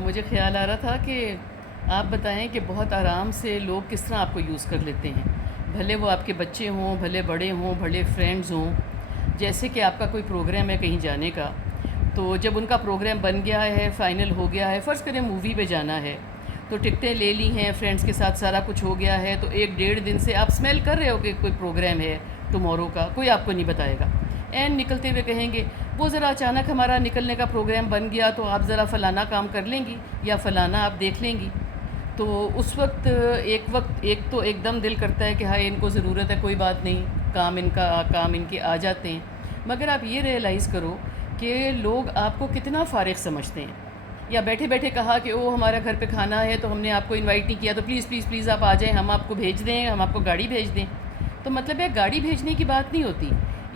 مجھے خیال آ رہا تھا کہ آپ بتائیں کہ بہت آرام سے لوگ کس طرح آپ کو یوز کر لیتے ہیں، بھلے وہ آپ کے بچے ہوں، بھلے بڑے ہوں، بھلے فرینڈز ہوں۔ جیسے کہ آپ کا کوئی پروگرام ہے کہیں جانے کا، تو جب ان کا پروگرام بن گیا ہے، فائنل ہو گیا ہے، فرض کریں مووی پہ جانا ہے، تو ٹکٹیں لے لی ہیں، فرینڈز کے ساتھ سارا کچھ ہو گیا ہے، تو 1 ڈیڑھ دن سے آپ اسمیل کر رہے ہو کہ کوئی پروگرام ہے ٹمورو کا، کوئی آپ کو نہیں بتائے گا۔ نکلتے ہوئے کہیں گے وہ ذرا اچانک ہمارا نکلنے کا پروگرام بن گیا، تو آپ ذرا فلانا کام کر لیں گی یا فلانا آپ دیکھ لیں گی۔ تو اس وقت ایک تو ایک دم دل کرتا ہے کہ ہائے ان کو ضرورت ہے، کوئی بات نہیں، کام ان کے آ جاتے ہیں۔ مگر آپ یہ ریئلائز کرو کہ لوگ آپ کو کتنا فارغ سمجھتے ہیں، یا بیٹھے بیٹھے کہا کہ او ہمارا گھر پہ کھانا ہے تو ہم نے آپ کو انوائٹ نہیں کیا، تو پلیز پلیز پلیز آپ آ جائیں، ہم آپ کو بھیج دیں، ہم آپ کو گاڑی بھیج دیں۔ تو مطلب ہے گاڑی بھیجنے کی بات نہیں ہوتی،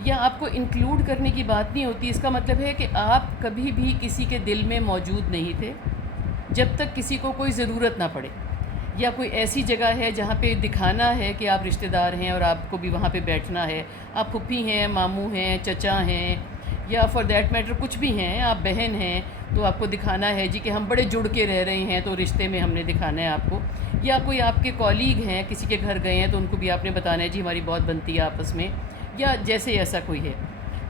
یا آپ کو انکلوڈ کرنے کی بات نہیں ہوتی۔ اس کا مطلب ہے کہ آپ کبھی بھی کسی کے دل میں موجود نہیں تھے جب تک کسی کو کوئی ضرورت نہ پڑے، یا کوئی ایسی جگہ ہے جہاں پہ دکھانا ہے کہ آپ رشتہ دار ہیں اور آپ کو بھی وہاں پہ بیٹھنا ہے، آپ پھپھی ہیں، ماموں ہیں، چچا ہیں، یا فار دیٹ میٹر کچھ بھی ہیں، آپ بہن ہیں، تو آپ کو دکھانا ہے جی کہ ہم بڑے جڑ کے رہ رہے ہیں، تو رشتے میں ہم نے دکھانا ہے آپ کو۔ یا کوئی آپ کے کولیگ ہیں، کسی کے گھر گئے ہیں تو ان کو بھی آپ نے بتانا ہے جی ہماری بہت بنتی ہے آپس میں، یا جیسے ایسا کوئی ہے۔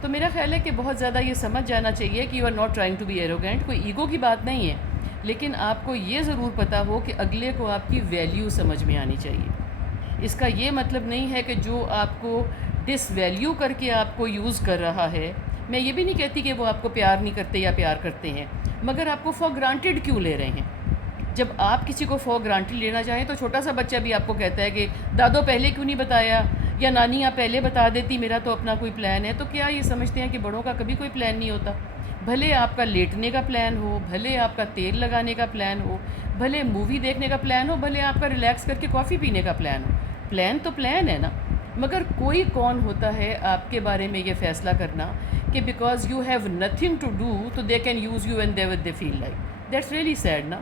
تو میرا خیال ہے کہ بہت زیادہ یہ سمجھ جانا چاہیے کہ you are not trying to be arrogant, کوئی ایگو کی بات نہیں ہے، لیکن آپ کو یہ ضرور پتہ ہو کہ اگلے کو آپ کی ویلیو سمجھ میں آنی چاہیے۔ اس کا یہ مطلب نہیں ہے کہ جو آپ کو ڈس ویلیو کر کے آپ کو یوز کر رہا ہے، میں یہ بھی نہیں کہتی کہ وہ آپ کو پیار نہیں کرتے یا پیار کرتے ہیں، مگر آپ کو فار گرانٹیڈ کیوں لے رہے ہیں؟ جب آپ کسی کو فار گرانٹیڈ لینا چاہیں تو چھوٹا سا بچہ بھی آپ کو کہتا ہے کہ دادو پہلے کیوں نہیں بتایا، یا نانی آپ پہلے بتا دیتی، میرا تو اپنا کوئی پلان ہے۔ تو کیا یہ سمجھتے ہیں کہ بڑوں کا کبھی کوئی پلان نہیں ہوتا؟ بھلے آپ کا لیٹنے کا پلان ہو، بھلے آپ کا تیل لگانے کا پلان ہو، بھلے مووی دیکھنے کا پلان ہو، بھلے آپ کا ریلیکس کر کے کافی پینے کا پلان ہو، پلان تو پلان ہے نا۔ مگر کوئی کون ہوتا ہے آپ کے بارے میں یہ فیصلہ کرنا کہ because you have nothing to do تو they can use you and they feel like that's really sad نا۔